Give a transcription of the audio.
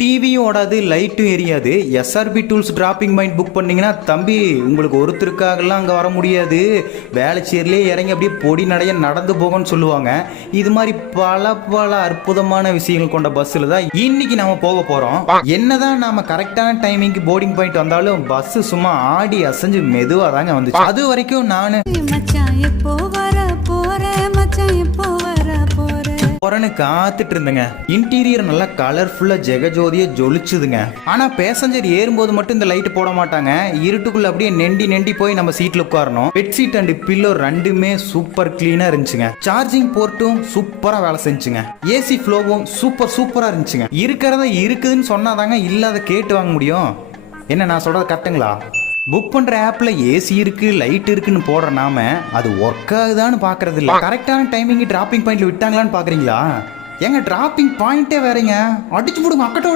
டிவியும் ஓடாது, லைட்டும் எரியாது. SRP tools dropping point book பண்ணீங்கன்னா தம்பி உங்களுக்கு ஒருத்தருக்காகலாம் அங்கே வர முடியாது, வேலைச்சேரிலே இறங்கி அப்படியே பொடி நடைய நடந்து போகணும்னு சொல்லுவாங்க. இது மாதிரி பல பல அற்புதமான விஷயங்கள் கொண்ட பஸ்ஸில் தான் இன்னைக்கு நம்ம போக போகிறோம். என்னதான் நாம கரெக்டான டைமிங்க்கு போர்டிங் பாயிண்ட் வந்தாலும் பஸ் சும்மா ஆடி அசைஞ்சு மெதுவாக தாங்க வந்துச்சு. அது வரைக்கும் நான் போறேன்னு காத்துட்டு இருந்தேங்க. இன்டீரியர் நல்லா கலர்ஃபுல்லா ஜெகஜோதியா ஜொலிச்சுதுங்க. ஆனா பேசஞ்சர் ஏறும்போது மட்டும் இந்த லைட் போட மாட்டாங்க. இருட்டுக்குள்ள அப்படியே நெண்டி போய் நம்ம சீட்ல உட்காரணும். பெட்ஷீட் அண்ட் பில்லோ ரெண்டுமே சூப்பர் கிளீனா இருந்துச்சுங்க. சார்ஜிங் போர்ட்டும் சூப்பரா வேலை செஞ்சுங்க. ஏசி ஃப்ளோவும் சூப்பரா இருந்துச்சுங்க. இருக்கிறத இருக்குதுன்னு சொன்னாதாங்க இல்லாத கேட்டு வாங்க முடியும். என்ன நான் சொல்றது கரெக்டுங்களா? புக் பண்ற ஆப்ல ஏசி இருக்கு, லைட் இருக்குன்னு போடுற நாம அது ஒர்க் ஆகுதான்னு பாக்குறது இல்ல. கரெக்டான டைமிங் டிராப்பிங் பாயிண்ட்ல விட்டாங்களான்னு பாக்குறீங்களா? எங்க டிராப்பிங் பாயிண்டே வேறங்க, அடிச்சு போடுங்க, அக்கட்ட விடுங்க.